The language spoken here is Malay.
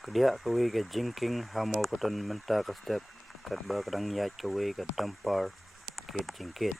Kedia kawi ke jingking hamau koton menta ka step kat ba kadang yat kawi ke dampar kit jingkit.